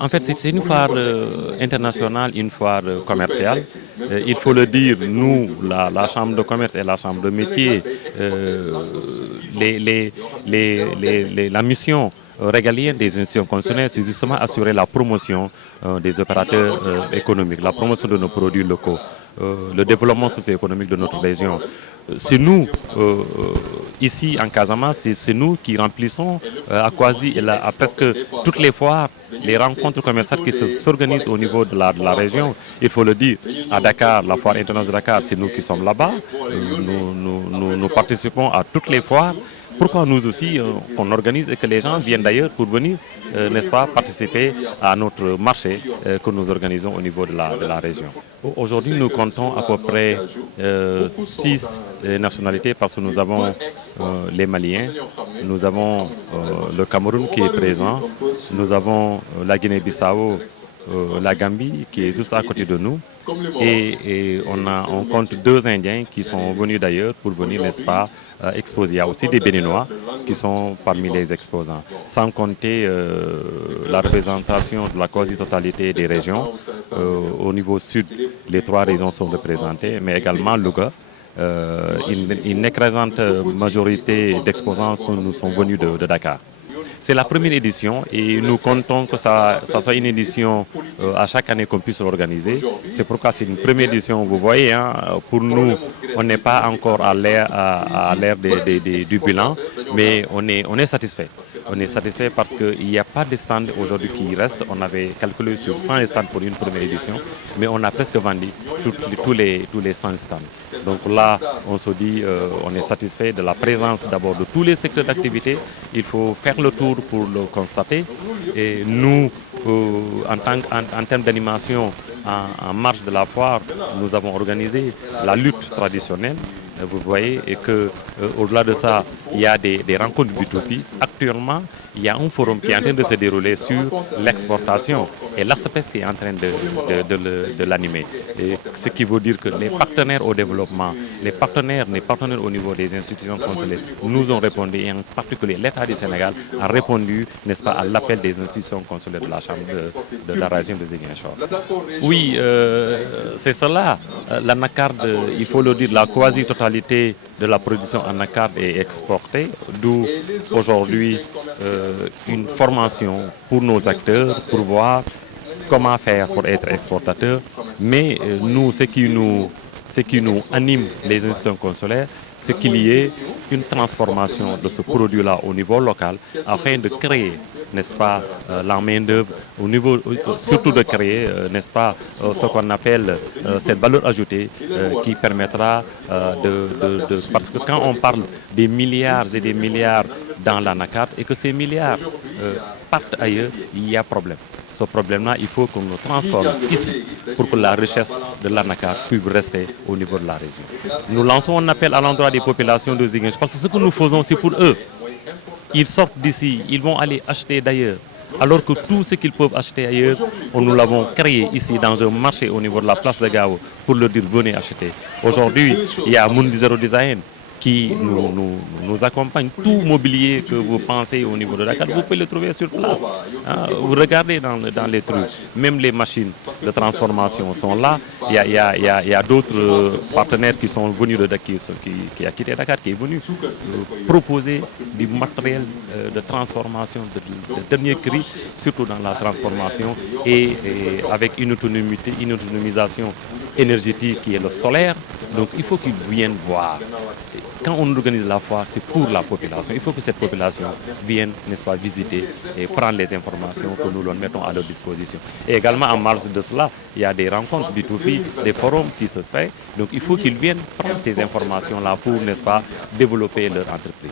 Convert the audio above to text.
En fait, c'est une foire internationale, une foire commerciale. Il faut le dire, nous, la Chambre de commerce et la Chambre de métier, les, les, la mission régalienne des institutions consulaires, c'est justement assurer la promotion des opérateurs économiques, la promotion de nos produits locaux, le développement socio-économique de notre région. C'est nous, ici en Casamance, c'est nous qui remplissons à quasi et à presque toutes les foires, les rencontres commerciales qui s'organisent au niveau de la région. Il faut le dire, à Dakar, la foire internationale de Dakar, c'est nous qui sommes là-bas. Nous participons à toutes les foires. Pourquoi nous aussi, qu'on organise et que les gens viennent d'ailleurs pour venir, n'est-ce pas, participer à notre marché que nous organisons au niveau de la région. Aujourd'hui, nous comptons à peu près 6 nationalités parce que nous avons les Maliens, nous avons le Cameroun qui est présent, nous avons la Guinée-Bissau, la Gambie qui est juste à côté de nous. Et on compte 2 Indiens qui sont venus d'ailleurs pour venir, n'est-ce pas, exposer. Il y a aussi des Béninois qui sont parmi les exposants. Sans compter la représentation de la quasi-totalité des régions. Au niveau sud, les 3 régions sont représentées, mais également Louga. Une écrasante majorité d'exposants sont venus de Dakar. C'est la première édition et nous comptons que ça soit une édition à chaque année qu'on puisse l'organiser. C'est pourquoi c'est une première édition, vous voyez, hein, pour nous, on n'est pas encore à l'ère du bilan, mais on est satisfait. On est satisfait parce qu'il n'y a pas de stand aujourd'hui qui reste. On avait calculé sur 100 stands pour une première édition, mais on a presque vendu tous les 100 stands. Donc là, on se dit, on est satisfait de la présence d'abord de tous les secteurs d'activité. Il faut faire le tour pour le constater. Et nous, en termes d'animation, en marge de la foire, nous avons organisé la lutte traditionnelle. Vous voyez, et qu'au-delà de ça, il y a des rencontres B2B. Actuellement, il y a un forum qui est en train de se dérouler sur l'exportation et l'ASPES est en train de l'animer. Ce qui veut dire que les partenaires au développement, les partenaires au niveau des institutions consulaires nous ont répondu, et en particulier l'État du Sénégal a répondu, n'est-ce pas, à l'appel des institutions consulaires de la Chambre de la région de Ziguinchor. Oui, c'est cela. L'anacarde, il faut le dire, la quasi-totalité de la production anacarde est exportée, d'où aujourd'hui une formation pour nos acteurs, pour voir comment faire pour être exportateurs. Mais nous, ce qui nous anime, les institutions consulaires, c'est qu'il y ait une transformation de ce produit-là au niveau local afin de créer, n'est-ce pas, la main-d'œuvre, au niveau, surtout de créer, n'est-ce pas, ce qu'on appelle cette valeur ajoutée qui permettra parce que quand on parle des milliards et des milliards dans l'anacarde et que ces milliards partent ailleurs, il y a problème. Ce problème-là, il faut qu'on le transforme ici pour que la richesse de l'anacarde puisse rester au niveau de la région. Nous lançons un appel à l'endroit des populations de Ziguinchor parce que ce que nous faisons, c'est pour eux. Ils sortent d'ici, ils vont aller acheter d'ailleurs. Alors que tout ce qu'ils peuvent acheter ailleurs, nous l'avons créé ici dans un marché au niveau de la place de Gao pour leur dire venez acheter. Aujourd'hui, il y a Mundi Zero Design qui nous accompagne. Tout mobilier que vous pensez au niveau de Dakar, vous pouvez le trouver sur place. Hein, vous regardez dans les trucs, même les machines de transformation sont là. Il y a d'autres partenaires qui sont venus de Dakar, qui a quitté Dakar, qui est venu proposer du matériel de transformation de dernier cri, surtout dans la transformation et avec une autonomisation énergétique qui est le solaire. Donc il faut qu'ils viennent voir. Quand on organise la foire, c'est pour la population. Il faut que cette population vienne, n'est-ce pas, visiter et prendre les informations que nous leur mettons à leur disposition. Et également, en marge de cela, il y a des rencontres B2B, des forums qui se font. Donc, il faut qu'ils viennent prendre ces informations-là pour, n'est-ce pas, développer leur entreprise.